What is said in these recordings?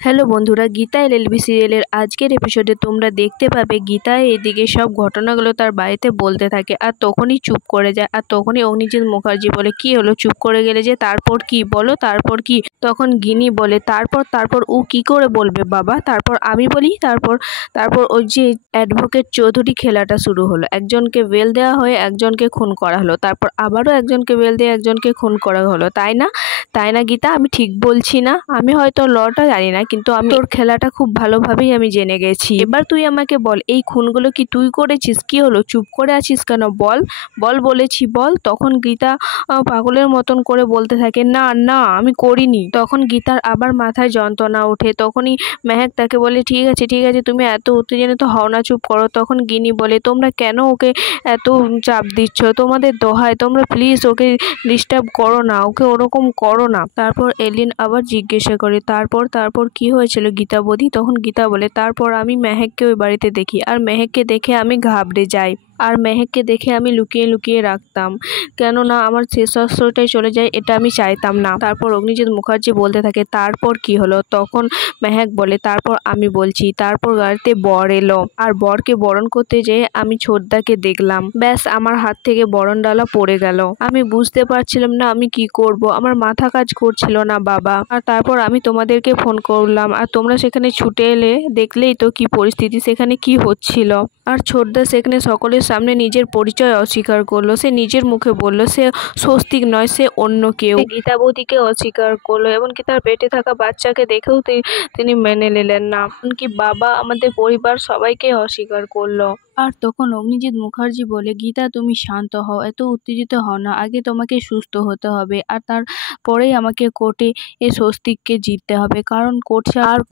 Hello বন্ধুরা, Gita LLB সিরিয়ালের আজকের এপিসোডে তোমরা দেখতে পাবে গীতা এদিকে সব ঘটনাগুলো তার বাড়িতে বলতে থাকে আর তখনই চুপ করে যায়। আর তখনই অগ্নিজিৎ মুখার্জি বলে, কি হলো চুপ করে গেলে যে? তারপর কি বলো, তারপর কি? তখন গিনি বলে, তারপর ও কি করে বলবে বাবা? তারপর আমি বলি, তারপর তারপর ওই যে অ্যাডভোকেট চৌধুরী খেলাটা শুরু হলো। একজনকে বেল দেওয়া হয়ে একজনকে খুন করা হলো, তারপর আবারও একজনকে বেল দিয়ে একজনকে খুন করা হলো, তাই না? তাই না গীতা? আমি ঠিক বলছি না? আমি হয়তো লটা জানি না, কিন্তু আমি তোর খেলাটা খুব ভালোভাবেই আমি জেনে গেছি। এবার তুই আমাকে বল, এই খুনগুলো কি তুই করেছিস? কি হলো, চুপ করে আছিস কেন? বল বল, বলেছি বল। তখন গীতা পাগলের মতন করে বলতে থাকে, না না আমি করিনি। তখন গীতার আবার মাথায় যন্ত্রণা ওঠে। তখনই মেহেক তাকে বলে, ঠিক আছে ঠিক আছে, তুমি এত উত্তেজিত হও না, চুপ করো। তখন গিনি বলে, তোমরা কেন ওকে এত চাপ দিচ্ছ? তোমাদের দোহাই, তোমরা প্লিজ ওকে ডিস্টার্ব করো না, ওকে ওরকম করো না। তারপর এলিন আবার জিজ্ঞাসা করে, তারপর কি হয়েছিল গীতা বৌদি? তখন গীতা বলে, তারপর আমি মেহেককে ওই বাড়িতে দেখি আর মেহেককে দেখে আমি ঘাবড়ে যাই আর মেহেককে দেখে আমি লুকিয়ে লুকিয়ে রাখতাম, কেননা আমার শেষ আশ্রয়টাই চলে যায়, এটা আমি চাইতাম না। তারপর অগ্নিজিৎ মুখার্জি বলতে থাকে, তারপর কি হলো? তখন মেহেক বলে, তারপর আমি বলছি। তারপর গাড়িতে বর এলো আর বরকে বরণ করতে যেয়ে আমি ছোটদাকে দেখলাম, ব্যাস আমার হাত থেকে বরণ ডালা পড়ে গেল। আমি বুঝতে পারছিলাম না আমি কি করব, আমার মাথা কাজ করছিল না বাবা। আর তারপর আমি তোমাদেরকে ফোন করলাম আর তোমরা সেখানে ছুটে এলে, দেখলেই তো কি পরিস্থিতি, সেখানে কি হচ্ছিল। আর ছোটদা সেখানে সকলের সামনে নিজের পরিচয় অস্বীকার করলো। সে নিজের মুখে বলল সে স্বস্তিক নয়, সে অন্য কেউ। গীতা বৌদিকে অস্বীকার করলো, এমনকি তার পেটে থাকা বাচ্চাকে দেখেও তিনি মেনে নিলেন না। এমনকি বাবা, আমাদের পরিবার সবাইকে অস্বীকার করলো। আর তখন অগ্নিজিৎ মুখার্জি বলে, গীতা তুমি শান্ত হও, এত উত্তেজিত হও না, আগে তোমাকে সুস্থ হতে হবে আর তারপরেই আমাকে কোর্টে স্বস্তিককে জিততে হবে। কারণ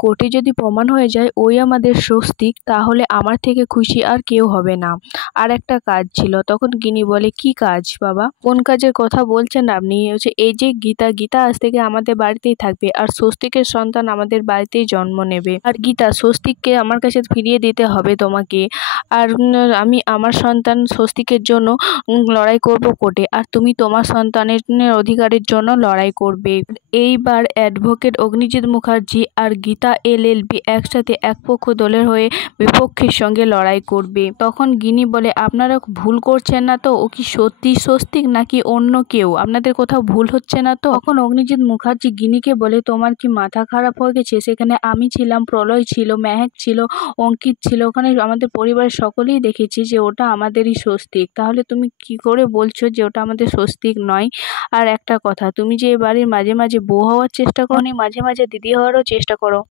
কোর্টে যদি প্রমাণ হয়ে যায় ওই আমাদের স্বস্তিক, তাহলে আমার থেকে খুশি আর কেউ হবে না। আর একটা কাজ ছিল। তখন গিনি বলে, কি কাজ বাবা? কোন কাজের কথা বলছেন আপনি? হচ্ছে এই যে গীতা আজ থেকে আমাদের বাড়িতেই থাকবে আর স্বস্তিকের সন্তান আমাদের বাড়িতেই জন্ম নেবে। আর গীতা, স্বস্তিককে আমার কাছে ফিরিয়ে দিতে হবে তোমাকে। আর আমি আমার সন্তান স্বস্তিকের জন্য লড়াই করব কোর্টে, আর তুমি তোমার সন্তানের অধিকারের জন্য লড়াই করবে। এইবার অ্যাডভোকেট অগ্নিজিৎ মুখার্জি আর গীতা এলএলবি একসাথে একপক্ষ দলের হয়ে বিপক্ষের সঙ্গে লড়াই করবে। তখন গিনি বলে, আপনারা ভুল করছেন না তো? ও কি সত্যি স্বস্তিক নাকি অন্য কেউ? আপনাদের কোথাও ভুল হচ্ছে না তো? তখন অগ্নিজিৎ মুখার্জি গিনিকে বলে, তোমার কি মাথা খারাপ হয়ে গেছে? সেখানে আমি ছিলাম, প্রলয় ছিল, মেহেক ছিল, অঙ্কিত ছিল, ওখানে আমাদের পরিবারের সকলেই দেখেছি যে ওটা আমাদেরই স্বস্তিক। তাহলে তুমি কি করে বলছো যে ওটা আমাদের স্বস্তিক নয়? আর একটা কথা, তুমি যে এ বাড়ির মাঝে মাঝে বউ হওয়ার চেষ্টা করো, মাঝে মাঝে দিদি হওয়ারও চেষ্টা করো।